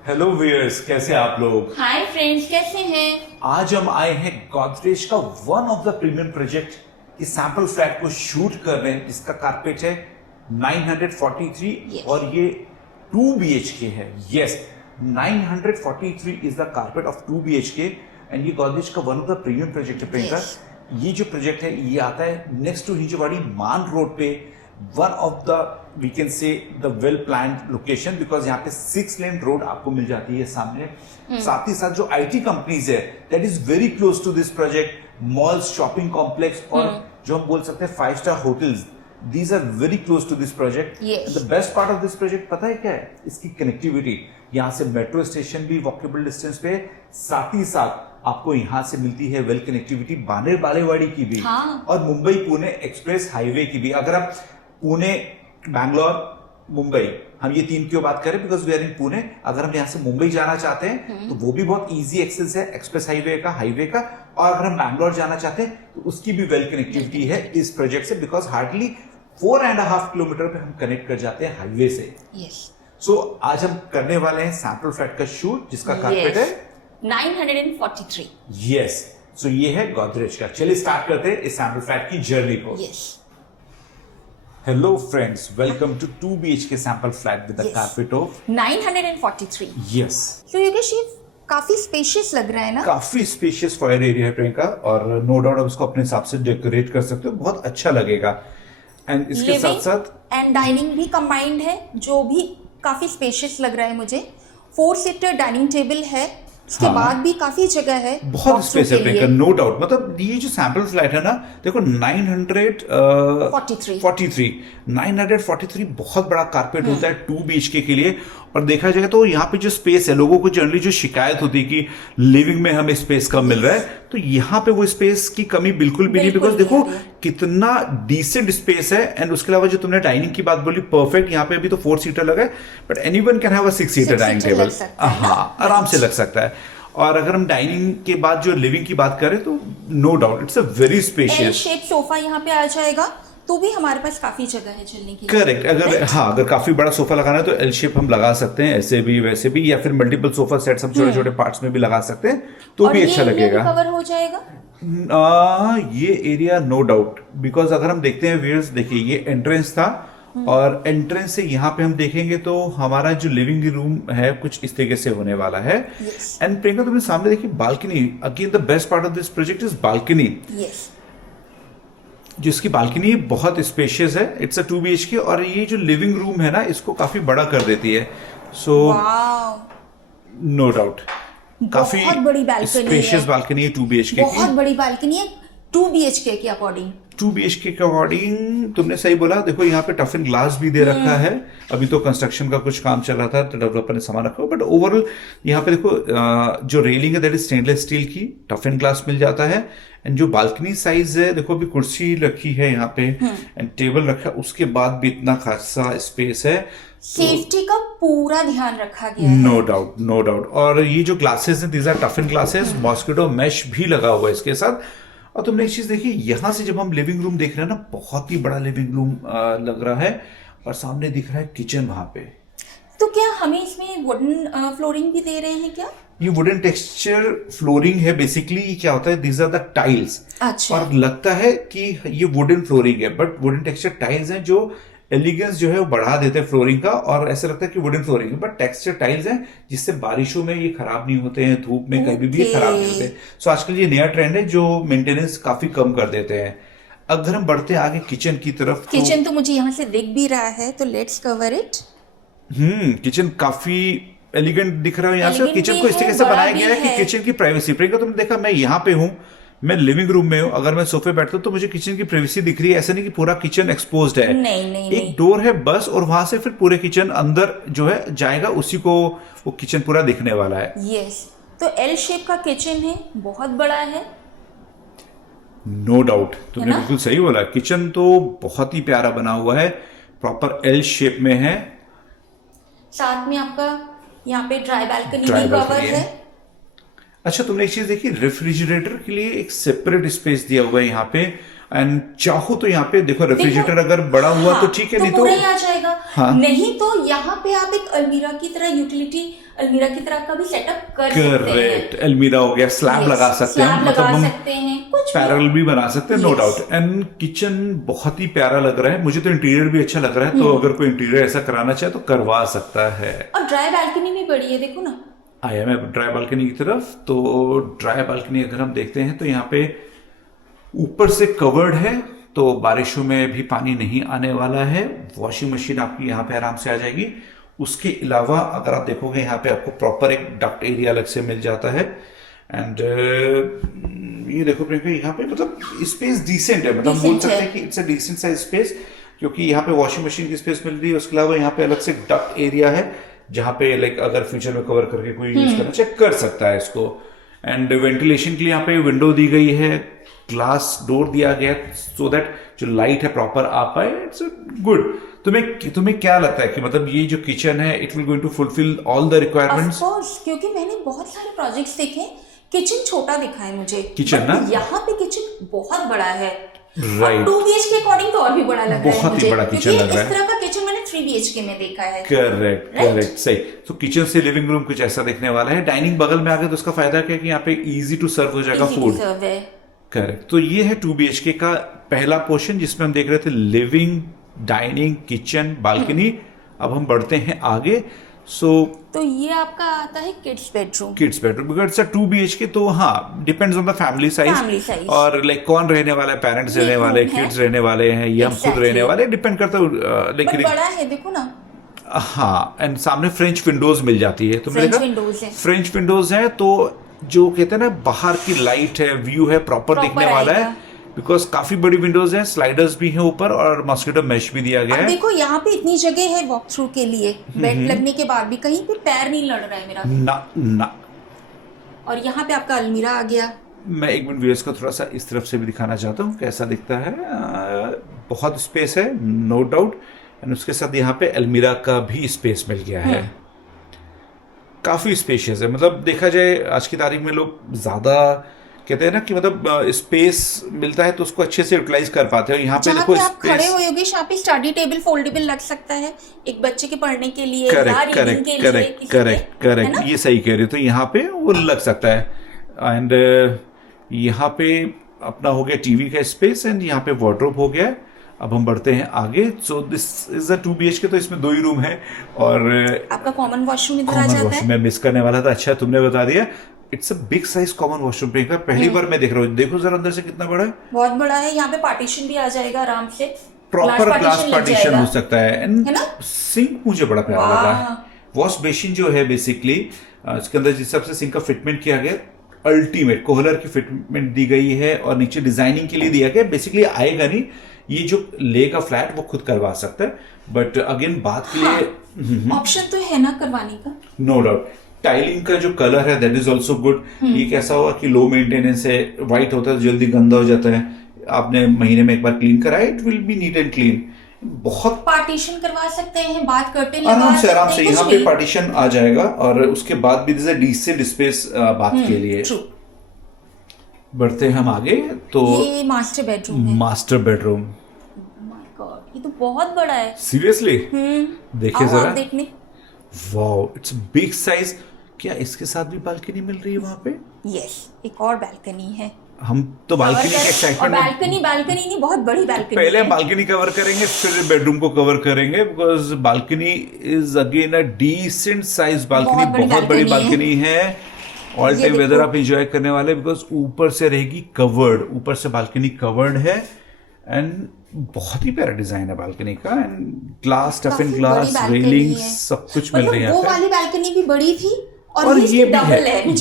Hello viewers, कैसे आप लोग। हाय फ्रेंड्स, कैसे हैं। आज हम आए हैं गोदरेज का one of the premium project इस सैंपल फ्लैट को शूट कर रहे हैं, जिसका कारपेट है 943 Yes. और ये 2 BHK है। Yes, 943 is the carpet of 2 BHK and ये गोदरेज का one of the premium project है प्रियंका। Yes. ये जो प्रोजेक्ट है ये आता है next to Hinjawadi Maan road पे, one of the we can say the well planned location, because यहाँ पे 6 लेन रोड आपको मिल जाती है सामने। साथ ही साथ जो IT कंपनीज है that is very close to this project, malls, shopping complex और जो हम बोल सकते हैं 5 star hotels, these are very close to this project. Yes. The best part of this project पता है क्या है? इसकी कनेक्टिविटी। यहाँ से मेट्रो स्टेशन भी वॉकेबल डिस्टेंस पे, साथ ही साथ आपको यहाँ से मिलती है वेल कनेक्टिविटी बानेर बालेवाड़ी की भी। हाँ। और मुंबई पुणे एक्सप्रेस हाईवे की भी। अगर आप पुणे, बैंगलोर, मुंबई, हम ये 3 क्यों बात करें, because we are in Pune, अगर हम यहाँ से मुंबई जाना चाहते हैं तो वो भी बहुत इजी एक्सेस है एक्सप्रेस हाईवे का, और अगर हम बैंगलोर जाना चाहते हैं तो उसकी भी वेल कनेक्टिविटी है इस प्रोजेक्ट से, बिकॉज हार्डली 4.5 किलोमीटर पे हम कनेक्ट कर जाते हैं हाईवे से। यस। सो आज हम करने वाले हैं सैंपल फ्लैट का शूट, जिसका कारपेट है 943। यस। सो ये है गोदरेज का। चलिए स्टार्ट करते हैं इस सैंपल फ्लैट की जर्नी को। Yes. Hello friends, welcome to 2 BHK sample flat with the Yes. Carpet of 943। Yes. तो योगेश, ये काफी स्पेशियस लग रहा है ना। काफी स्पेशियस फॉयर एरिया है प्रियंका, और नो डाउट आप इसको अपने हिसाब से डेकोरेट कर सकते हो, बहुत अच्छा लगेगा। एंड इसके साथ साथ एंड डाइनिंग भी कंबाइंड है, जो भी काफी स्पेशियस लग रहा है मुझे। 4 सीटर डाइनिंग टेबल है, उसके हाँ। बाद भी काफी जगह है, बहुत बॉक्सों स्पेस है के प्रियंका, लिए। No doubt. मतलब ये जो सैंपल फ्लैट है ना, देखो 943 बहुत बड़ा कारपेट होता है 2 BHK के लिए। और देखा जाए तो यहाँ पे जो स्पेस है, लोगों को जनरली जो शिकायत होती है कि लिविंग में हमें स्पेस कम मिल रहा है, तो यहाँ पे वो स्पेस की कमी बिल्कुल भी नहीं, बिल्कुल बिकॉज देखो नहीं है। कितना डिसेंट स्पेस है। एंड उसके अलावा जो तुमने डाइनिंग की बात बोली, परफेक्ट। यहाँ पे अभी तो 4 सीटर लगा है, but anyone can have a 6 seater 6 dining seater table. लग सकता है ना। हाँ, आराम से लग सकता है। और अगर हम डाइनिंग के बाद जो लिविंग की बात करें तो no doubt it's a very L spacious. Shape sofa यहाँ पे आ जाएगा, तो भी हमारे पास काफी जगह है चलने के लिए। करेक्ट। अगर हाँ, अगर काफी बड़ा सोफा लगाना है तो एल शेप हम लगा सकते हैं, ऐसे भी वैसे भी, या फिर मल्टीपल सोफा सेट्स हम छोटे छोटे पार्ट्स में भी लगा सकते हैं, तो और भी ये अच्छा area भी लगेगा। कवर हो जाएगा। ये एरिया नो डाउट, बिकॉज अगर हम देखते हैं व्यूअर्स, देखिए ये एंट्रेंस था, और एंट्रेंस से यहाँ पे हम देखेंगे तो हमारा जो लिविंग रूम है कुछ इस तरीके से होने वाला है। Yes. एंड प्रियंका, तुमने सामने देखी balcony. Again the best part of this project is balcony. Yes. जिसकी बालकनी बहुत स्पेशियस है, इट्स अ 2 BHK, और ये जो लिविंग रूम है ना, इसको काफी बड़ा कर देती है। सो वाओ, नो डाउट काफी बहुत बड़ी balcony स्पेशियस है। बालकनी है 2 BHK बहुत की। बड़ी बालकनी है 2 BHK के अकॉर्डिंग। 2 BHK के अकॉर्डिंग तुमने सही बोला। देखो यहाँ पे टफन ग्लास भी दे रखा है। अभी तो कंस्ट्रक्शन का कुछ काम चल रहा था तो डेवलपर ने सामान रखा, बट ओवरऑल यहाँ पे देखो जो रेलिंग है दैट इज स्टेनलेस स्टील की, टफन ग्लास मिल जाता है। एंड जो बालकनी साइज है, देखो अभी कुर्सी रखी है यहाँ पे एंड टेबल रखा है, उसके बाद भी इतना खासा स्पेस है। सेफ्टी का पूरा ध्यान रखा गया है। No doubt, no doubt. और ये जो ग्लासेस हैं, these are toughen glasses, mosquito mesh भी लगा हुआ है इसके साथ। और तुमने एक चीज देखी, यहां से जब हम लिविंग रूम देख रहे हैं ना, बहुत ही बड़ा लिविंग रूम लग रहा है, और सामने दिख रहा है किचन वहां पे। तो क्या हमें इसमें वुडन फ्लोरिंग भी दे रहे हैं क्या? ये वुडन टेक्सचर फ्लोरिंग है बेसिकली। क्या होता है, दीज आर द टाइल्स। अच्छा। और लगता है कि ये वुडन फ्लोरिंग है, बट वुडन टेक्सचर टाइल्स हैं जो एलिगेंस जो है वो बढ़ा देते हैं फ्लोरिंग का, और ऐसा लगता है कि वुडन फ्लोरिंग है, बट टेक्सचर टाइल्स हैं, जिससे बारिशों में ये खराब नहीं होते हैं, धूप में कभी भी ये खराब नहीं होते। सो आजकल ये नया ट्रेंड है जो मेंटेनेंस काफी कम कर देते हैं। अगर हम बढ़ते हैं आगे किचन की तरफ, किचन तो मुझे यहाँ से दिख भी रहा है, तो लेट्स कवर इट। किचन काफी एलिगेंट दिख रहा है यहाँ से। Elegant किचन भी को इस है, तरीके से बड़ा बनाया भी गया है कि है। किचन की प्राइवेसी। प्रियंका, तुमने देखा मैं यहाँ पे हूँ, मैं लिविंग रूम में हूँ, अगर मैं सोफे बैठता हूँ तो मुझे किचन की प्राइवेसी दिख रही है। ऐसा नहीं कि पूरा किचन एक्सपोज्ड है। नहीं। एक डोर है बस, और वहां से फिर पूरे किचन अंदर जो है जाएगा, उसी को वो किचन पूरा दिखने वाला है। यस। तो एल शेप का किचन है, बहुत बड़ा है। नो डाउट, तुमने ना? बिल्कुल सही बोला। किचन तो बहुत ही प्यारा बना हुआ है, प्रॉपर एल शेप में है। साथ में आपका यहाँ पे ड्राई बैल्कनी Dry भी कवर balcony है। है। अच्छा, तुमने एक चीज देखी, रेफ्रिजरेटर के लिए एक सेपरेट स्पेस दिया हुआ है यहाँ पे, एंड चाहो तो यहाँ पे देखो रेफ्रिजरेटर अगर बड़ा हुआ हाँ, तो ठीक है, तो नहीं तो पूरा ही आ जाएगा। हाँ। नहीं तो यहाँ पे आप एक अलमीरा की तरह, यूटिलिटी अलमीरा की तरह का भी सेटअप कर सकते हैं। करेक्ट, अलमीरा हो गया, स्लैब लगा सकते हैं, स्लैब मतलब लगा हम सकते हैं, कुछ पैरल भी बना सकते हैं, no Yes. Doubt. And kitchen बहुत ही प्यारा लग रहा है, मुझे तो इंटीरियर भी अच्छा लग रहा है, तो अगर कोई इंटीरियर ऐसा कराना चाहे तो करवा सकता है। और ड्राई बैल्कनी भी बड़ी है, देखो ना। आया मैं ड्राई बालकनी की तरफ, तो ड्राई बालकनी अगर हम देखते हैं तो यहाँ पे ऊपर से कवर्ड है, तो बारिशों में भी पानी नहीं आने वाला है। वॉशिंग मशीन आपकी यहाँ पे आराम से आ जाएगी। उसके अलावा अगर आप देखोगे यहाँ पे आपको प्रॉपर एक डक्ट एरिया अलग से मिल जाता है। एंड ये देखो प्रियंका, यहाँ पे मतलब स्पेस डिसेंट है, मतलब बोल सकते हैं कि it's a decent size space, क्योंकि यहाँ पे वॉशिंग मशीन की स्पेस मिल रही है। उसके अलावा यहाँ पे अलग से डक्ट एरिया है, जहाँ पे लाइक अगर फ्यूचर में कवर करके कोई यूज करना चाहे कर सकता है इसको। एंड वेंटिलेशन के लिए यहाँ पे विंडो दी गई है, ग्लास डोर दिया गया सो दैट जो लाइट है प्रॉपर आ पाए। It's good. तुम्हें क्या लगता है कि मतलब ये जो किचन है it will going to fulfil all the requirements? Of course, क्योंकि मैंने बहुत सारे प्रोजेक्ट्स देखे, किचन छोटा दिखा है मुझे, किचन ना, यहाँ पे किचन बहुत बड़ा है। राइट, 2 BHK के अकॉर्डिंग तो और भी बड़ा लग रहा है बहुत मुझे, ही बड़ा किचन लग रहा है। इस तरह का किचन मैंने 3 BHK में देखा है। करेक्ट करेक्ट, सही। तो किचन से लिविंग रूम कुछ ऐसा दिखने वाला है। डाइनिंग बगल में आ गया तो उसका फायदा क्या है कि यहाँ पे इजी टू सर्व हो जाएगा फूड। करेक्ट। तो ये है 2 BHK का पहला पोर्शन, जिसमें हम देख रहे थे लिविंग, डाइनिंग, किचन, बालकनी। अब हम बढ़ते हैं आगे। तो ये आपका आता है kids bedroom. Kids bedroom because it's 2 BHK, तो हाँ depends on the family size और लाइक कौन रहने वाला है, पेरेंट्स रहने वाले, किड्स रहने वाले हैं, या हम खुद रहने वाले, डिपेंड करता है। लेकिन बड़ा है, देखो ना। हाँ, एंड सामने फ्रेंच विंडोज मिल जाती है, तुमने देखा? फ्रेंच विंडोज है, तो जो कहते हैं ना बाहर की लाइट है, व्यू है, प्रॉपर दिखने वाला है, बिकॉज काफी बड़ी विंडोज है, स्लाइडर्स भी हैं ऊपर और मॉस्किटो मेश भी दिया गया है। देखो यहाँ पे इतनी जगह है वॉक थ्रू के लिए, बेड लगने के बाद भी कहीं पे पैर नहीं लड़ रहा है मेरा ना। और यहाँ पे आपका अलमीरा आ गया। मैं एक मिनट व्यूअर्स को थोड़ा सा इस तरफ से भी दिखाना चाहता हूँ कैसा दिखता है। बहुत स्पेस है, नो डाउट। एंड उसके साथ यहाँ पे अलमीरा का भी स्पेस मिल गया है, काफी स्पेशियस है। मतलब देखा जाए आज की तारीख में लोग ज्यादा कहते हैं ना कि मतलब स्पेस मिलता है तो उसको अच्छे से यूटिलाइज कर पाते हैं। यहाँ पे देखो आप खड़े हो योगेश, यहाँ पे स्टडी टेबल फोल्डेबल लग सकता है एक बच्चे के पढ़ने के लिए, करेक्ट, ये सही कह रहे हो। तो यहाँ पे वो लग सकता है। एंड यहाँ पे अपना हो गया टीवी का स्पेस, एंड यहाँ पे वार्डरोब हो गया। अब हम बढ़ते हैं आगे। So this is a 2 BHK, तो इसमें 2 ही रूम है और आपका कॉमन वॉशरूम इधर आ जाता है। मैं मिस करने वाला था, अच्छा तुमने बता दिया। It's a big size common washroom पे, पहली बार मैं देख रहा हूँ। देखो जरा अंदर से कितना बड़ा है, बहुत बड़ा है। यहाँ पे पार्टीशन भी आ जाएगा आराम से, प्रॉपर ग्लास पार्टीशन हो सकता है। एंड सिंक मुझे बड़ा प्यारा लगा है। वॉश बेसिन जो है बेसिकली इसके अंदर जिस हिसाब से सिंक का फिटमेंट किया गया, अल्टीमेट कोहलर की फिटमेंट दी गई है और नीचे डिजाइनिंग के लिए दिया गया। बेसिकली आएगा नहीं, ये जो लेगा फ्लैट वो खुद करवा सकता है, बट अगेन बात के लिए ऑप्शन तो है ना करवाने का, नो डाउट। टाइलिंग का जो कलर है दैट इज ऑल्सो गुड। ये कैसा होगा कि लो मेंटेनेंस है, व्हाइट होता है तो जल्दी गंदा हो जाता है, आपने महीने में एक बार क्लीन कराया, it will be neat and clean. बहुत पार्टीशन करवा सकते हैं, बात करते आराम से यहाँ पे पार्टीशन आ जाएगा। और उसके बाद भी डिसेंट स्पेस बात के लिए। बढ़ते हैं हम आगे। तो ये मास्टर बेडरूम है। मास्टर बेडरूम, ये तो बहुत बड़ा है सीरियसली। देखिए जरा, देखने, वाओ, इट्स बिग साइज। क्या इसके साथ भी बालकनी मिल रही है वहां पे? यस, एक और बालकनी है। हम तो बालकनी के एक्साइटमेंट में, बालकनी नहीं, बहुत बड़ी बालकनी। पहले हम बालकनी कवर करेंगे, फिर बेडरूम को कवर करेंगे, because balcony is again a decent size balcony, बहुत बड़ी बालकनी है। ऑल टाइम वेदर आप एंजॉय करने वाले, बिकॉज ऊपर से रहेगी कवर्ड, ऊपर से बालकनी कवर्ड है। एंड बहुत ही प्यारा डिजाइन है बालकनी का। And glass, tough and glass, railing, सब कुछ मिल रही है। वो वाली बालकनी भी बड़ी थी और ये भी है,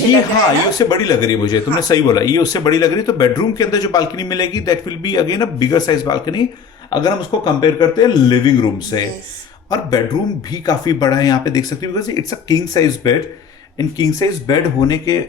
ये हाँ, ये उससे बड़ी लग रही है मुझे। तुमने सही बोला, ये उससे बड़ी लग रही है। तो बेडरूम के अंदर जो बालकनी मिलेगी that will be again a bigger size balcony, अगर हम उसको कंपेयर करते हैं लिविंग रूम से। और बेडरूम भी काफी बड़ा है, यहाँ पे देख सकते हो, because it's a king size bed. In king size bed होने के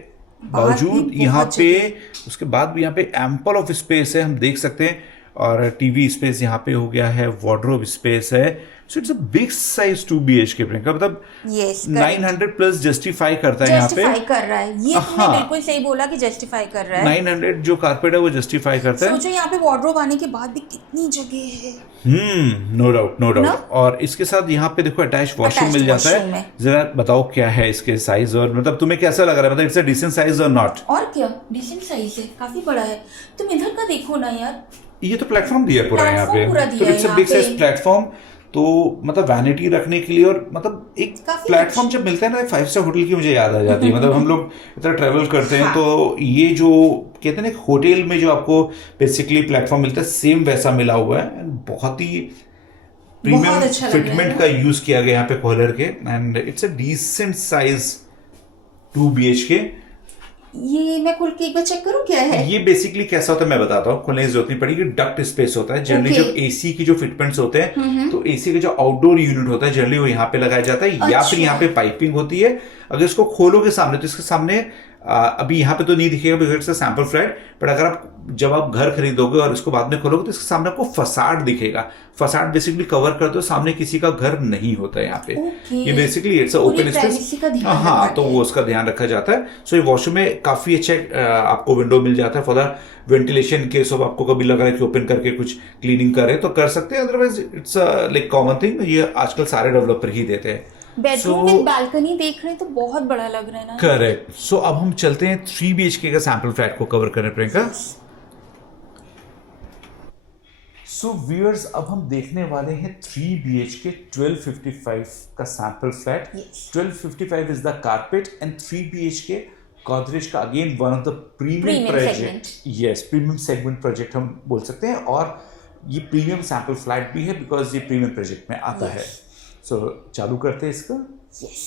बावजूद यहाँ पे, उसके बाद भी यहाँ पे एम्पल ऑफ स्पेस है, हम देख सकते हैं। और टीवी स्पेस यहाँ पे हो गया है, वार्डरोब स्पेस है। So it's a big size 2 BHK Priyanka, मतलब यस 900 प्लस जस्टिफाई करता है यहाँ पे। जस्टिफाई कर रहा है, ये तुमने हाँ। बिल्कुल सही बोला कि जस्टिफाई कर रहा है। 900 जो कारपेट है वो जस्टिफाई करता है। सोचो यहाँ पे वार्डरोब आने के बाद भी कितनी जगह है। नो डाउट नो ना? डाउट। और इसके साथ यहाँ पे देखो अटैच वॉशरूम Attached मिल जाता washroom है। है। जरा बताओ क्या है इसके साइज, और मतलब तुम्हें कैसा लग रहा है, मतलब इट्स अ डिसेंट साइज और नॉट? और क्या डिसेंट साइज है, काफी बड़ा है। तुम इधर का देखो ना यार, ये तो प्लेटफॉर्म दिया है पूरा यहाँ पे, प्लेटफॉर्म पूरा तो दिया है इट्स अ यहाँ बिग पे। Size platform. तो मतलब वैनिटी रखने के लिए, और मतलब एक काफी प्लेटफॉर्म जब मिलता है ना 5 स्टार होटल की मुझे याद आ जाती है। मतलब हम लोग इतना ट्रेवल करते हैं हाँ। तो ये जो कहते हैं ना होटल में जो आपको बेसिकली प्लेटफॉर्म मिलता है सेम वैसा मिला हुआ है। बहुत ही प्रीमियम बहुत अच्छा लग रहा है फिटमेंट ना? का यूज किया गया यहाँ पे कॉलर के, and it's a decent size 2 BHK। ये मैं खोल के एक बार चेक करूँ क्या है। ये बेसिकली कैसा होता है मैं बताता हूँ, खोलने की जरूरत नहीं पड़ेगी। डक्ट स्पेस होता है जनरली। Okay. जब एसी की जो फिटमेंट्स होते हैं तो एसी का जो आउटडोर यूनिट होता है जनरली वो यहाँ पे लगाया जाता है, या फिर अच्छा। यहाँ पे पाइपिंग होती है। अगर इसको खोलोगे सामने तो इसके सामने अभी यहाँ पे तो नहीं दिखेगा because it's a sample flat, but अगर आप जब आप घर खरीदोगे और इसको बाद में खोलोगे तो इसके सामने आपको फसाड दिखेगा। फसाड बेसिकली कवर करते हो, सामने किसी का घर नहीं होता है यहाँ पे। Okay. ये बेसिकली इट्स अ पूरी ओपन privacy का स्पेस। ध्यान हाँ, रखा तो है। वो उसका ध्यान रखा जाता है। सो ये वॉशरूम में काफी अच्छा आपको विंडो मिल जाता है फॉर द वेंटिलेशन के। सब आपको कभी लग रहा है कि ओपन करके कुछ क्लीनिंग कर रहे हैं तो कर सकते हैं, otherwise it's like common thing. ये आजकल सारे डेवलपर ही देते हैं। बेडरूम विद बालकनी देख रहे हैं तो बहुत बड़ा लग रहा है ना। करेक्ट। सो अब हम चलते हैं 3 BHK का सैंपल फ्लैट को कवर करने प्रियंका। सो व्यूअर्स अब हम देखने वाले हैं 3 BHK 1255 का sample flat. Yes. 1255 is the carpet and 3 BHK Godrej का again one of the premium Premium project. Yes, premium segment project हम बोल सकते हैं, और ये प्रीमियम सैंपल फ्लैट भी है बिकॉज ये प्रीमियम प्रोजेक्ट में आता है। सो चालू करते हैं इसका। Yes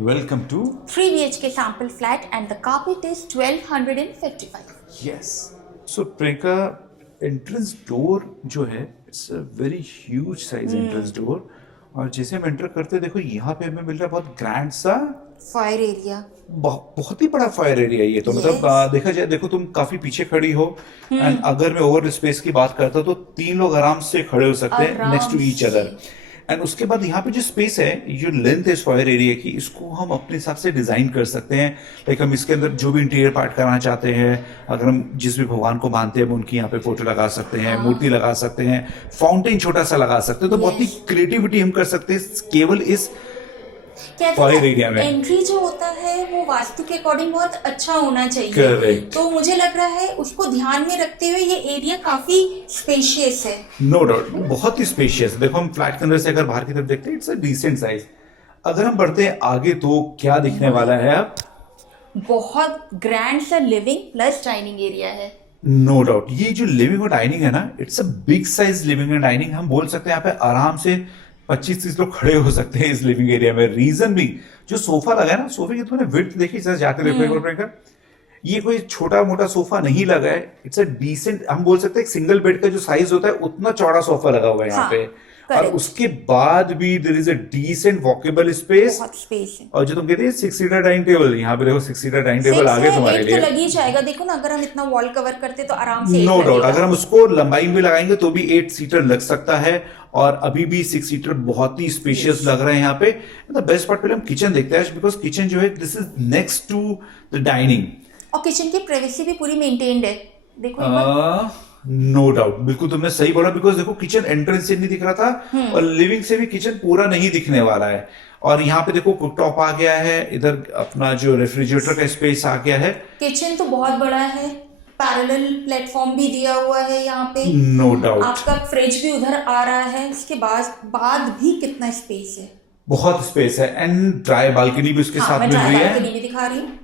welcome to 3 BHK sample flat and the carpet is 1255. Yes. So Priyanka entrance door जो है it's a very huge size entrance door, और जैसे हम एंटर करते हैं देखो यहाँ पे हमें मिल रहा है बहुत ग्रैंड सा फायर एरिया। बहुत ही बड़ा फायर एरिया ये तो। मतलब Yes. देखा जाए, देखो तुम काफी पीछे खड़ी हो, एंड अगर मैं ओवर स्पेस की बात करता हूँ तो 3 लोग आराम से खड़े हो सकते हैं आराम नेक्स्ट टू ईच से। अदर। एंड उसके बाद यहाँ पे जो स्पेस है, जो लेंथ है इस फायर एरिया की, इसको हम अपने हिसाब से डिजाइन कर सकते हैं। लाइक हम इसके अंदर जो भी इंटीरियर पार्ट कराना चाहते हैं, अगर हम जिस भी भगवान को मानते हैं हम उनकी यहाँ पे फोटो लगा सकते हैं, मूर्ति लगा सकते हैं, फाउंटेन छोटा सा लगा सकते हैं। तो बहुत ही क्रिएटिविटी हम कर सकते हैं केवल इस फायर एरिया में। एंट्री जो होता है वो वास्तु के अकॉर्डिंग बहुत अच्छा होना चाहिए। Correct. तो मुझे लग रहा है उसको ध्यान में रखते हुए ये एरिया काफी स्पेशियस है। नो डाउट बहुत ही स्पेशियस। देखो हम फ्लैट के अंदर से अगर बाहर की तरफ देखते हैं इट्स अ डिसेंट साइज। अगर हम बढ़ते हैं आगे तो क्या दिखने वाला है अब? बहुत ग्रैंड सा लिविंग प्लस डाइनिंग एरिया है। नो डाउट ये जो लिविंग और डाइनिंग है ना, it's a big size living and dining. हम बोल सकते हैं यहाँ पे आराम से 25-30 लोग खड़े हो सकते हैं इस लिविंग एरिया में। रीजन भी जो सोफा लगा है ना, सोफे की तूने विड्थ देखी, जरा जाके देखो एक बार प्रियंका। ये कोई छोटा मोटा सोफा नहीं लगा है, इट्स अ डिसेंट। हम बोल सकते हैं सिंगल बेड का जो साइज होता है उतना चौड़ा सोफा लगा हुआ है यहाँ हाँ, पे। और correct. उसके बाद भी there is a decent walkable space. बहुत स्पेस है। और जो तुम कहते हैं 6 सीटर डाइनिंग टेबल, यहाँ पे देखो 6 सीटर डाइनिंग टेबल आगे तुम्हारे तो लिए। लग ही जाएगा। देखो ना, अगर हम इतना वॉल कवर करते तो आराम से नो एक डाउट लगेगा। अगर हम उसको लंबाई में लगाएंगे तो भी 8 सीटर लग सकता है, और अभी भी 6 सीटर बहुत ही स्पेशियस लग रहा है यहाँ पे। द बेस्ट पार्ट पहले हम किचन देखते हैं, बिकॉज किचन जो है this is next to the dining, और किचन की प्राइवेसी भी पूरी मेंटेन्ड है। देखो एक बार। नो डाउट बिल्कुल तुमने सही बोला, बिकॉज देखो किचन एंट्रेंस से नहीं दिख रहा था, और लिविंग से भी किचन पूरा नहीं दिखने वाला है। और यहाँ पे देखो कुकटॉप आ गया है, इधर अपना जो रेफ्रिजरेटर का स्पेस आ गया है। किचन तो बहुत बड़ा है, पैरेलल प्लेटफॉर्म भी दिया हुआ है यहाँ पे। नो डाउट आपका फ्रिज भी उधर आ रहा है। इसके बाद भी कितना स्पेस है। बहुत स्पेस है, एंड ड्राई बालकनी भी उसके साथ मैं मिल ड्राई रही है। बालकनी भी दिखा रही हूँ।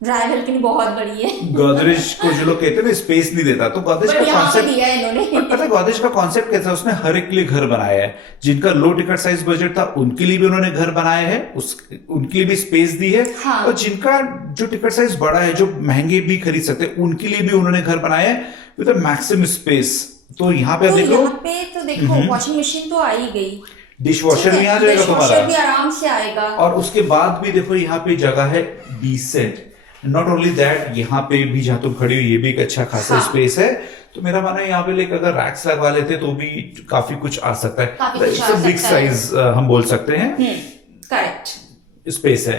ड्राई बालकनी बहुत बड़ी है। गोदरेज को जो लोग कहते हैं ना स्पेस नहीं देता, तो गोदरेज बट का यहाँ पे कॉन्सेप्ट दिया है इन्होंने। पता है गोदरेज का कॉन्सेप्ट कैसा है, उसने हर एक के लिए घर बनाया है। जिनका लो टिकट साइज बजट था उनके लिए भी उन्होंने घर बनाया है, उनके लिए भी स्पेस दी है। हाँ। और जिनका जो टिकट साइज बड़ा है, जो महंगे भी खरीद सकते हैं, उनके लिए भी उन्होंने घर बनाया है विद मैक्सिमम स्पेस। तो यहाँ पे तो देखो यहाँ पे तो देखो वॉशिंग मशीन तो आ ही गई, डिश वॉशर भी आ जाएगा डिशवॉशर भी तुम्हारा, आराम से आएगा। और उसके बाद भी देखो यहाँ पे जगह है डिसेंट। नॉट ओनली दैट, यहाँ पे भी जहां तुम खड़ी हो ये भी एक अच्छा खासा हाँ। स्पेस है। तो मेरा मानना है यहाँ पे लाइक अगर रैक्स लगवा लेते तो भी काफी कुछ आ सकता है, काफी कुछ आ बिग सकता है। साइज हम बोल सकते हैं करेक्ट। स्पेस है।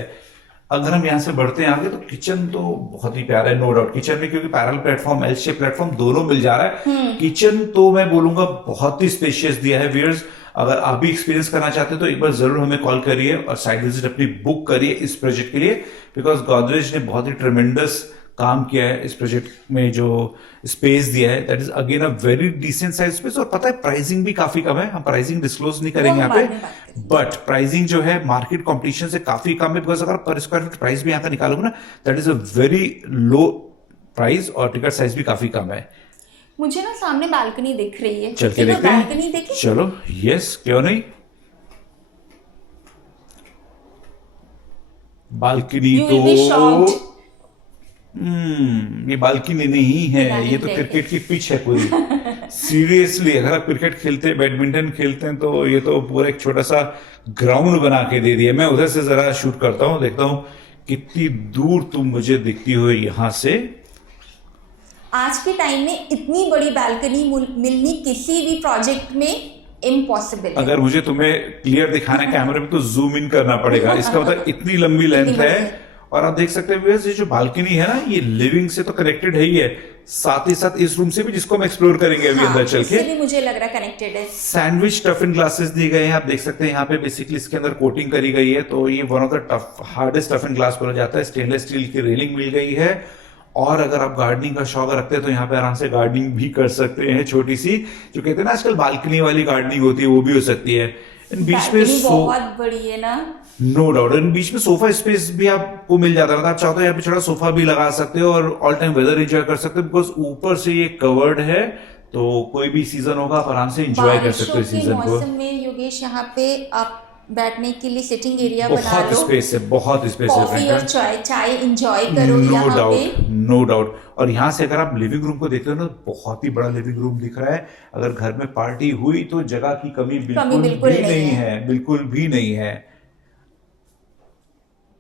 अगर हम यहाँ से बढ़ते हैं आगे तो किचन तो बहुत ही प्यारा है, नो डाउट। किचन में क्योंकि parallel platform, L shape platform दोनों मिल जा रहा है। किचन तो मैं बोलूंगा बहुत ही स्पेशियस दिया है व्यूअर्स। अगर आप भी एक्सपीरियंस करना चाहते हैं तो एक बार जरूर हमें कॉल करिए और साइट विजिट अपनी बुक करिए इस प्रोजेक्ट के लिए, बिकॉज गोदरेज ने बहुत ही ट्रेमेंडस काम किया है इस प्रोजेक्ट में। जो स्पेस दिया है that is again a very decent size space. और पता है प्राइसिंग भी काफी कम है, हम प्राइसिंग डिस्क्लोज नहीं करेंगे यहाँ पे, बट प्राइसिंग जो है मार्केट कंपटीशन से काफी कम है। बिकॉज अगर पर स्क्वायर फीट प्राइस भी यहाँ का निकालोगे ना, that is a very low price और टिकट साइज भी काफी कम है। मुझे ना सामने बालकनी दिख रही है, चल के देखते बालकनी हैं, देखी? चलो। यस, क्यों नहीं। Balcony You will be shocked. तो ये बालकनी नहीं है, ये तो नहीं, क्रिकेट की पिच है पूरी। सीरियसली अगर आप क्रिकेट खेलते हैं, बैडमिंटन खेलते हैं तो ये तो पूरा एक छोटा सा ग्राउंड बना के दे दिया। मैं उधर से जरा शूट करता हूँ, देखता हूँ कितनी दूर तुम मुझे दिखती हो यहाँ से। आज के टाइम में इतनी बड़ी बालकनी मिलनी किसी भी प्रोजेक्ट में इम्पॉसिबल है। अगर मुझे तुम्हें क्लियर दिखाना है कैमरे में तो जूम इन करना पड़ेगा। इसका मतलब इतनी लंबी लेंथ है। और आप देख सकते हैं ये जो बालकनी है ना, ये लिविंग से तो कनेक्टेड है ही है, साथ ही साथ इस रूम से भी, जिसको हम एक्सप्लोर करेंगे अभी अंदर चल के। भी मुझे लग रहा है कनेक्टेड है। सैंडविच टफ इन ग्लासेस दिए गए हैं, आप देख सकते हैं यहाँ पे बेसिकली इसके अंदर कोटिंग करी गई है। तो ये one of the tough hardest tough in glass बोला जाता है। स्टेनलेस स्टील की रेलिंग मिल गई है। और अगर आप गार्डनिंग का शौक रखते हैं तो यहाँ पे आराम से गार्डनिंग भी कर सकते हैं, छोटी सी, जो कहते हैं ना आजकल बालकनी वाली गार्डनिंग होती है, वो भी हो सकती है। बीच में बहुत बड़ी है ना, नो डाउट। बीच में सोफा स्पेस भी आपको मिल जाता है, मतलब आप चाहते हो यहाँ पे छोटा सोफा भी लगा सकते हो और ऑल टाइम वेदर एंजॉय कर सकते हो, बिकॉज ऊपर से ये कवर्ड है। तो कोई भी सीजन होगा आप आराम से एंजॉय कर सकते हो इस सीजन को। मौसम में योगेश यहाँ पे आप बैठने के लिए सिटिंग एरिया बना लो, बहुत स्पेस है, बहुत स्पेस है। कॉफी और चाय एंजॉय करो यहाँ पे, नो डाउट। और यहाँ से अगर आप लिविंग रूम को देखते हो ना, बहुत ही बड़ा लिविंग रूम दिख रहा है। अगर घर में पार्टी हुई तो जगह की कमी बिल्कुल भी नहीं है, बिल्कुल भी नहीं है।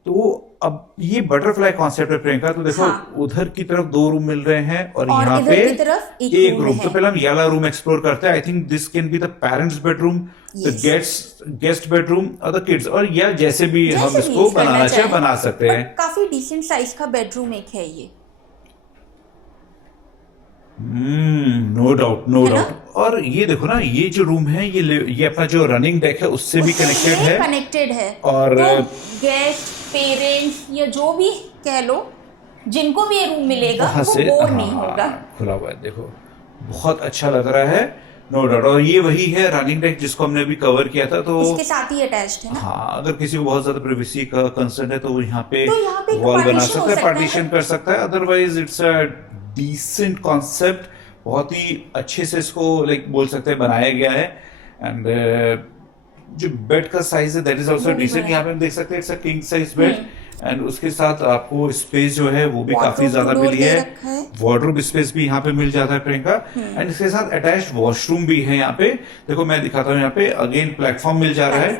तो अब ये बटरफ्लाई कॉन्सेप्ट है प्रियंका। तो देखो उधर की तरफ 2 रूम मिल रहे हैं और यहाँ पे एक रूम। तो पहले हम ये वाला रूम एक्सप्लोर करते हैं। I think this can be the parents bedroom, the guest bedroom और द किड्स, और या जैसे भी हम इसको बनाना चाहे बना सकते हैं। काफी डिसेंट साइज का बेडरूम एक है ये। No doubt, no doubt. और ये देखो ना, ये जो रूम है ये अपना जो रनिंग डेक है उससे भी कनेक्टेड है। और गेस्ट, पेरेंट्स या जो भी कह लो, जिनको भी ये रूम मिलेगा वो बोर नहीं होगा। खुला हुआ है, देखो बहुत अच्छा लग रहा है, नो डाउट। और ये वही है रनिंग डेक जिसको हमने अभी कवर किया था, तो इसके साथ ही अटैच्ड है ना। हाँ, अगर किसी को बहुत ज्यादा प्राइवेसी का कंसर्न है तो वो यहाँ पे वॉल बना सकता है, पार्टीशन कर सकता है। Otherwise it's a decent concept, बहुत ही अच्छे से इसको लाइक बोल सकते हैं बनाया गया है। एंड जो बेड का साइज है दैट इज आल्सो डिसेंट। यहाँ पे हम देख सकते हैं it's a king size bed, and उसके साथ आपको स्पेस जो है वो भी काफी ज्यादा मिली है। वार्डरोब स्पेस भी यहाँ पे मिल जाता है प्रियंका। एंड इसके साथ अटैच्ड वॉशरूम भी है यहाँ पे। देखो मैं दिखाता हूँ, यहाँ पे अगेन प्लेटफॉर्म मिल जा रहा है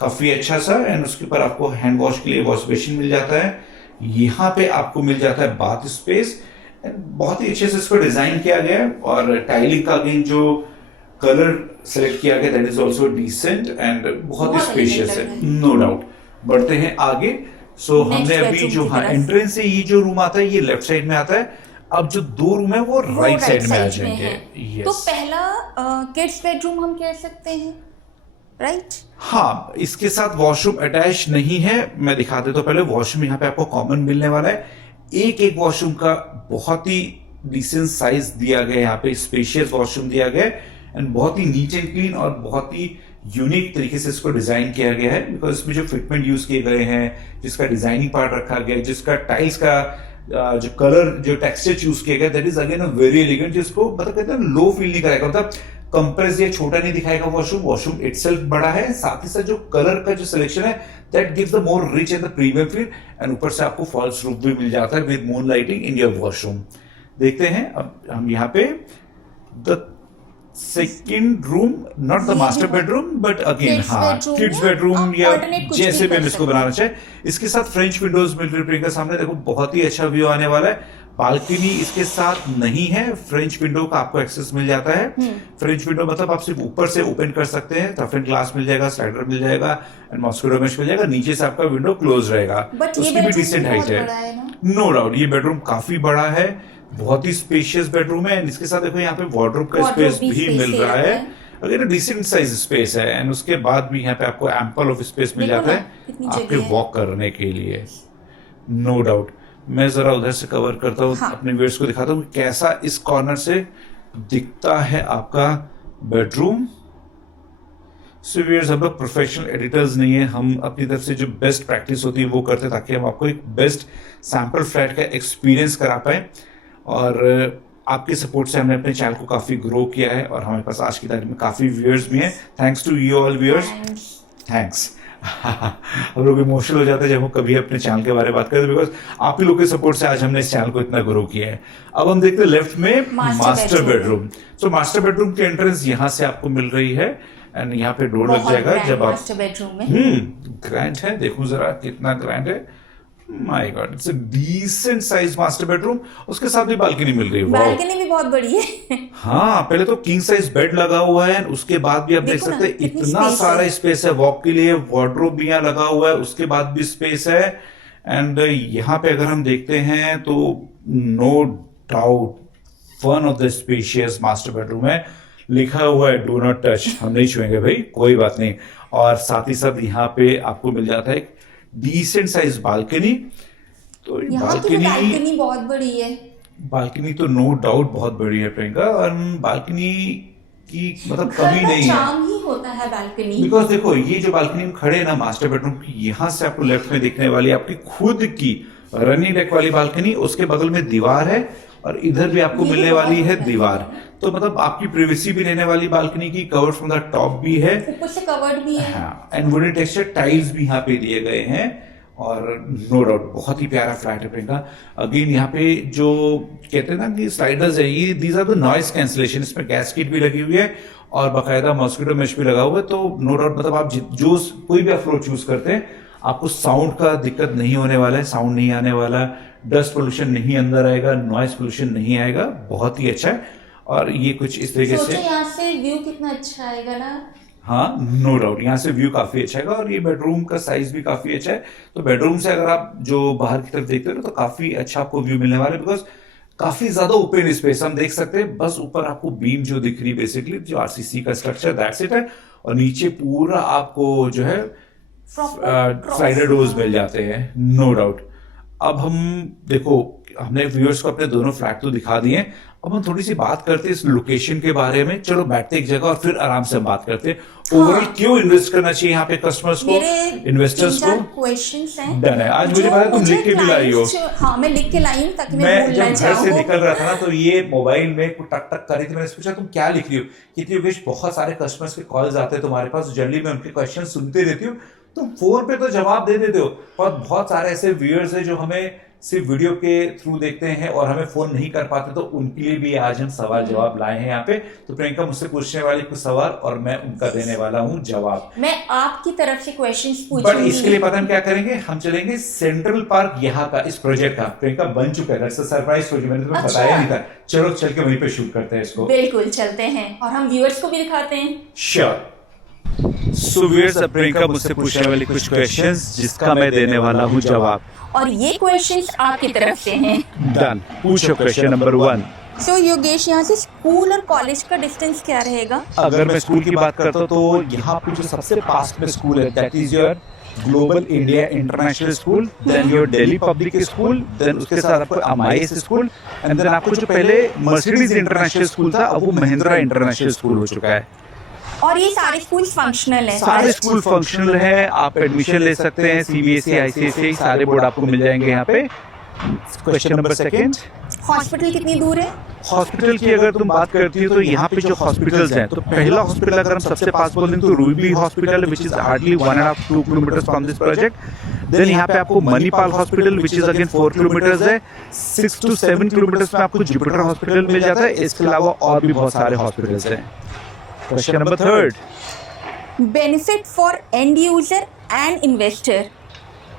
काफी अच्छा सा, एंड उसके ऊपर आपको हैंड वॉश के लिए वॉश बेसिन मिल जाता है। यहाँ पे आपको मिल जाता है बाथ स्पेस, बहुत ही अच्छे से इसको डिजाइन किया गया है। और टाइलिंग का अगेन जो कलर सेलेक्ट किया गया that is also decent and बहुत ही स्पेशियस है, नो डाउट। बढ़ते हैं आगे। सो हमने अभी जो एंट्रेंस से ये जो रूम आता है ये लेफ्ट साइड में आता है। अब जो 2 रूम है वो राइट साइड में आ जाएंगे। तो पहला किड्स बेडरूम हम कह सकते हैं, राइट? हाँ, इसके साथ वॉशरूम अटैच नहीं है। मैं दिखा देता हूं पहले। वॉशरूम यहाँ पे आपको कॉमन मिलने वाला है। एक वॉशरूम का बहुत ही डिसेंट साइज दिया गया है, यहाँ पे स्पेशियस वॉशरूम दिया गया है, एंड बहुत ही नीट एंड क्लीन और बहुत ही यूनिक तरीके से इसको डिजाइन किया गया है। बिकॉज इसमें जो फिटमेंट यूज किए गए हैं, जिसका डिजाइनिंग पार्ट रखा गया है, जिसका टाइल्स का जो कलर, जो टेक्सचर चूज किया गया, that is again a very elegant, जिसको मतलब कहते हैं लो फील नहीं कराएगा, मतलब कंप्रेस या छोटा नहीं दिखाएगा वॉशरूम इटसेल्फ बड़ा है। साथ ही साथ जो कलर का जो सिलेक्शन है that gives the more rich and the premium feel, and ऊपर से आपको फॉल्स रूफ भी मिल जाता है with moon lighting in your washroom. देखते हैं अब हम यहाँ पे the second room, not the master bedroom but again हाँ किड्स बेडरूम या जैसे भी हम इसको बनाना चाहे। इसके साथ फ्रेंच विंडोज मिल रही है सामने, देखो बहुत ही अच्छा व्यू आने वाला है। बालकनी इसके साथ नहीं है, फ्रेंच विंडो का आपको एक्सेस मिल जाता है। फ्रेंच विंडो मतलब आप सिर्फ ऊपर से ओपन कर सकते हैं, टफन ग्लास मिल जाएगा, स्लाइडर मिल जाएगा एंड मॉस्किटो मेश मिल जाएगा, नीचे से आपका विंडो क्लोज रहेगा। बट ये उसकी भी डिसेंट हाइट है, नो डाउट। ये बेडरूम काफी बड़ा है, बहुत ही स्पेशियस बेडरूम है एंड इसके साथ देखो यहाँ पे वार्डरोब का स्पेस भी मिल रहा है, अगर डिसेंट साइज स्पेस है एंड उसके बाद भी यहाँ पे आपको एम्पल ऑफ स्पेस मिल जाता है आपके वॉक करने के लिए, नो डाउट। मैं जरा उधर से कवर करता हूँ, हाँ। अपने व्यूअर्स को दिखाता हूँ कैसा इस कॉर्नर से दिखता है आपका बेडरूम। सो व्यूअर्स, हम लोग प्रोफेशनल एडिटर्स नहीं है, हम अपनी तरफ से जो बेस्ट प्रैक्टिस होती है वो करते हैं ताकि हम आपको एक बेस्ट सैंपल फ्लैट का एक्सपीरियंस करा पाए। और आपके सपोर्ट से हमने अपने चैनल को काफी ग्रो किया है और हमारे पास आज की तारीख में काफी व्यूअर्स भी हैं। Thanks to you all viewers, thanks. हम लोग इमोशनल हो जाते हैं जब हम कभी अपने चैनल के बारे में बात करते हैं, बिकॉज आप ही लोग के सपोर्ट से आज हमने इस चैनल को इतना ग्रो किया है। अब हम देखते हैं लेफ्ट में master bedroom. So master bedroom की एंट्रेंस यहाँ से आपको मिल रही है एंड यहाँ पे डोर लग जाएगा जब आप मास्टर बेडरूम में। ग्रैंड है, देखो जरा कितना ग्रैंड है, my God, it's a decent size master bedroom. उसके साथ भी बालकनी मिल रही है, बालकनी भी बहुत बड़ी है। हाँ, पहले तो किंग साइज बेड लगा हुआ है, उसके बाद भी आप देख सकते हैं इतना सारा स्पेस है वॉक के लिए, वार्डरोब भी यहाँ लगा हुआ है, उसके बाद भी स्पेस है। एंड यहाँ पे अगर हम देखते हैं तो no doubt one of the spacious master bedroom है, लिखा हुआ है डू नॉट टच, हम नहीं छुएंगे भाई, कोई बात नहीं। और साथ ही साथ यहाँ पे आपको मिल जाता है एक डिसेंट साइज बालकनी। तो बालकनी बहुत बड़ी है, बालकनी तो नो डाउट बहुत बड़ी है प्रियंका, और बालकनी की मतलब कमी नहीं है, चार्म ही होता है बालकनी। बिकॉज देखो ये जो बालकनी में खड़े हैं ना मास्टर बेडरूम की, यहाँ से आपको लेफ्ट में दिखने वाली आपकी खुद की रनिंग डेक वाली बालकनी, उसके बगल में दीवार है और इधर भी आपको मिलने वाली है दीवार। तो मतलब आपकी प्रिवेसी भी रहने वाली बालकनी की, कवर्ड फ्रॉम द टॉप भी है, ऊपर से कवर्ड भी है, हाँ, एंड वुडन टेक्सचर टाइल्स भी यहाँ पे दिए गए हैं। और नो डाउट बहुत ही प्यारा फ्लैट है प्रियंका। अगेन यहाँ पे जो कहते हैं ना कि स्लाइडर्स है, ये these are the noise cancellation, इसमें गैस्केट भी लगी हुई है और बाकायदा मॉस्किटो मेश भी लगा हुआ है। तो नो डाउट मतलब आप जो कोई भी आप फ्लोर चूज करते हैं आपको साउंड का दिक्कत नहीं होने वाला है, साउंड नहीं आने वाला, डस्ट पोल्यूशन नहीं अंदर आएगा, नॉइस पोल्यूशन नहीं आएगा, बहुत ही अच्छा है। और ये कुछ इस तरीके से यहाँ से व्यू कितना अच्छा आएगा ना। हाँ, नो डाउट यहाँ से व्यू काफी अच्छा है और ये बेडरूम का साइज भी काफी अच्छा है। तो बेडरूम से अगर आप जो बाहर की तरफ देखते हो तो काफी अच्छा आपको व्यू मिलने वाला है, बिकॉज काफी ज्यादा ओपन स्पेस हम देख सकते हैं। बस ऊपर आपको बीम जो दिख रही है बेसिकली जो आरसीसी का स्ट्रक्चर दैट्स इट है, और नीचे पूरा आपको जो है स्लाइडर डोर्स मिल जाते हैं, नो डाउट। अब हम देखो हमने व्यूअर्स को अपने दोनों फ्लैट तो दिखा दिए, अब हम थोड़ी सी बात करते हैं इस लोकेशन के बारे में। चलो बैठते एक जगह और फिर आराम से हम बात करते हैं ओवरऑल क्यों इन्वेस्ट करना चाहिए यहाँ पे कस्टमर्स को, इन्वेस्टर्स को। क्वेश्चंस हैं, डन है, आज मुझे पता है तुम लिख के भी लाई हो। हाँ, मैं लिख के लाई हूँ ताकि मैं जब घर से निकल रहा था ना तो ये मोबाइल में कुछ टक टक कर रही थी, मैंने पूछा तुम क्या लिख रही हो, कहती योगेश बहुत सारे कस्टमर्स के कॉल्स आते हैं तुम्हारे पास, जनरली मैं उनके क्वेश्चन सुनते रहती हूँ, तुम फोन पे तो जवाब दे देते हो, पर बहुत सारे ऐसे व्यूअर्स हैं जो हमें सिर्फ वीडियो के थ्रू देखते हैं और हमें फोन नहीं कर पाते, तो उनके लिए भी आज हम सवाल जवाब लाए हैं यहाँ पे। तो प्रियंका मुझसे पूछने वाली कुछ सवाल और मैं उनका देने वाला हूँ जवाब। मैं आपकी तरफ से क्वेश्चंस पूछूंगी, बट इसके लिए पता हम क्या करेंगे, हम चलेंगे सेंट्रल पार्क यहाँ का, इस प्रोजेक्ट का प्रियंका बन चुका है, सरप्राइज प्रोजेक्ट, मैंने तुम्हें बताया नहीं था। चलो चल के वहीं पे शूट करते हैं इसको। बिल्कुल चलते हैं और हम व्यूअर्स को भी दिखाते हैं। श्योर। सो व्यूअर्स, प्रियंका मुझसे पूछने वाली कुछ क्वेश्चंस जिसका मैं देने वाला हूँ जवाब, और ये क्वेश्चंस आपकी तरफ से हैं। डन, पूछो क्वेश्चन नंबर 1। सो योगेश, यहाँ से स्कूल और कॉलेज का डिस्टेंस क्या रहेगा? अगर मैं स्कूल की बात करता हूँ तो यहाँ पे जो सबसे पास में स्कूल है that is your Global India International School, then your Delhi Public School, then उसके साथ आपको एमआईएस स्कूल, एंड देन आपको जो पहले मर्सिडीज इंटरनेशनल स्कूल था अब वो महिंद्रा इंटरनेशनल स्कूल हो चुका है। और ये सारे स्कूल फंक्शनल हैं? सारे स्कूल फंक्शनल है, आप एडमिशन ले सकते हैं, सीबीएसई आईसीएसई सारे बोर्ड आपको मिल जाएंगे यहाँ पे। Question number 2। हॉस्पिटल कितनी दूर है? हॉस्पिटल की अगर तुम बात करती हो तो यहाँ पे जो हॉस्पिटल्स हैं, तो पहला हॉस्पिटल अगर हम सबसे पास बोल दें तो Ruby hospital which is hardly 1.5-2 kilometre from this project. Then यहाँ पे आपको Manipal hospital which is again 4 kilometre है। 6 to 7 किलोमीटर में आपको जुपिटर हॉस्पिटल मिल जाता है। इसके अलावा और भी बहुत सारे हॉस्पिटल्स हैं। Question number 3। Benefit for end user and investor.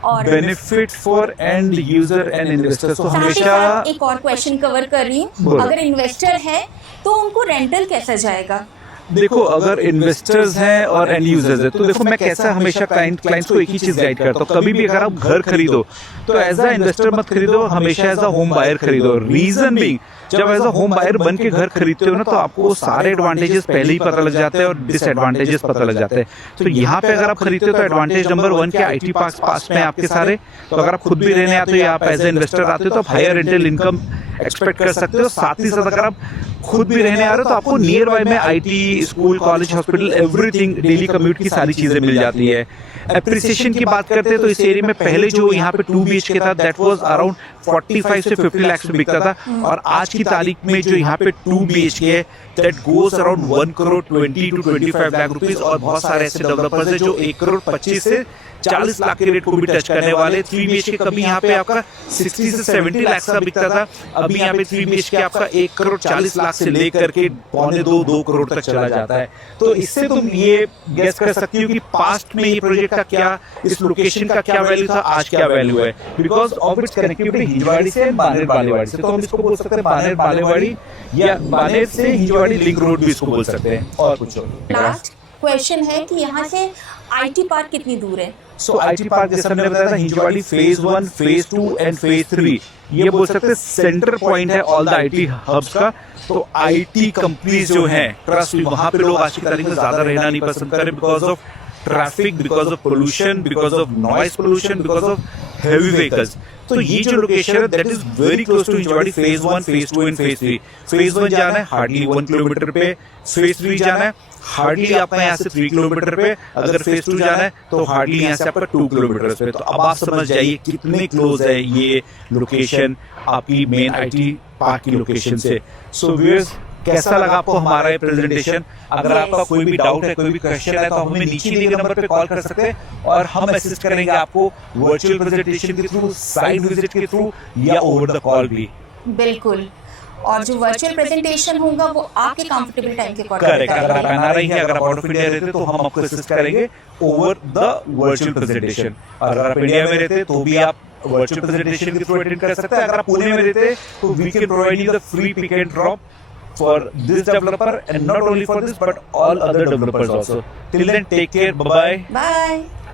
और benefit for end user and investor, तो साथ ही हमेशा साथ एक और क्वेश्चन कवर कर रही हूँ, बोलो। अगर इन्वेस्टर है तो उनको रेंटल कैसा जाएगा? देखो, अगर इन्वेस्टर्स हैं और एंड यूजर्स हैं, तो देखो मैं कैसा हमेशा क्लाइंट्स को एक ही चीज गाइड करता हूँ, कभी भी अगर आप घर खरीदो तो एज अ इन्वेस्टर मत खरीदो, हमेशा एज अ होम बायर खरीदो। रीजन बीइंग, जब एज अ होम बायर बन के घर खरीदते हो ना, तो आपको सारे एडवांटेजेस पहले ही पता लग जाते हैं और डिसएडवांटेजेस पता लग जाते हैं। तो यहाँ पे अगर आप खरीदते हो तो एडवांटेज नंबर 1 के आईटी पार्क्स पास में आपके सारे, तो अगर आप खुद भी रहने आते हो या आप एज ए इन्वेस्टर आते हो तो आप हायर रेंटल इनकम एक्सपेक्ट कर सकते हो। साथ ही साथ अगर आप खुद भी रहने आ रहे हो तो आपको नियर बाय में IT, school, college, hospital, everything, daily commute की सारी चीजें मिल जाती है। एप्रिसिएशन की बात करते हैं तो इस एरिया में पहले जो यहाँ पे 2 BHK था, दैट वाज अराउंड 45 से 50 लाख में बिकता था, और आज की तारीख में जो यहाँ पे 2 BHK है that goes around 1 crore 20 to 25 lakh rupees. और बहुत सारे ऐसे डेवलपर्स हैं जो 1 करोड़ 25 से 40 लाख के रेट को भी टच करने वाले। 3 BHK कभी यहाँ पे आपका 60 से 70 लाख का बिकता था, अभी यहाँ पे 3 BHK आपका 1 करोड़ 40 लाख से लेकर के 1.25-2 करोड़ तक चला जाता है। तो इससे तुम ये गेस कर सकती हो कि पास्ट में ये प्रोजेक्ट का क्या, इस लोकेशन का क्या वैल्यू था, आज क्या वैल्यू है, because of its connectivity Hinjawadi से, बानेर बालेवाड़ी से। तो हम इसको बोल सकते हैं बानेर बालेवाड़ी, या बानेर से हिंजवाड़ी लिंक रोड भी इसको बोल सकते हैं। और कुछ लास्ट क्वेश्चन है कि यहाँ से आईटी पार्क कितनी दूर है? सो आईटी पार्क जैसे हमने बताया था, Hinjawadi phase 1, phase 2 and phase 3, ये बोल सकते हैं सेंटर पॉइंट है ऑल द आईटी हब्स का। तो आईटी कंपनीज जो हैं, ट्रस्ट मी, वहां पे लोग आज की तारीख में ज्यादा रहना नहीं पसंद कर रहे, because of traffic, because of pollution, because of noise pollution, because of heavy vehicles. तो ये जो लोकेशन है that is very close to Hinjawadi phase 1, phase 2 and phase 3। Phase 1 जाना है हार्डली 1 किलोमीटर पे, फेज 3 जाना है हार्डली आपका यहाँ से 3 किलोमीटर पे, अगर फेज 2 जाना है तो हार्डली यहाँ से आपका 2 किलोमीटर पे। तो अब आप समझ जाइए कितने क्लोज है ये लोकेशन आपकी मेन आईटी पार्क की लोकेशन से। सो व्यूअर्स, कैसा लगा आपको हमारा ये प्रेजेंटेशन? अगर आपका कोई भी डाउट है, कोई भी क्वेश्चन है, तो हमें नीचे दिए गए नंबर पे कॉल कर सकते हैं और हम असिस्ट करेंगे आपको वर्चुअल प्रेजेंटेशन के थ्रू, साइट विजिट के थ्रू, या ओवर द कॉल भी। बिल्कुल, और जो वर्चुअल प्रेजेंटेशन होगा वो आपके कंफर्टेबल टाइम के अकॉर्डिंग करेक्ट। अगर आप एनआरआई हैं, अगर आप आउट ऑफ इंडिया रहते हैं, तो हम आपको असिस्ट करेंगे ओवर द वर्चुअल प्रेजेंटेशन। और अगर आप इंडिया में रहते हैं तो भी आप वर्चुअल प्रेजेंटेशन के थ्रू अटेंड कर सकते हैं। अगर आप पुणे में रहते हैं तो we can provide you the free pick and drop for this developer, and not only for this but all other developers also. Till then, take care. Bye bye. Bye.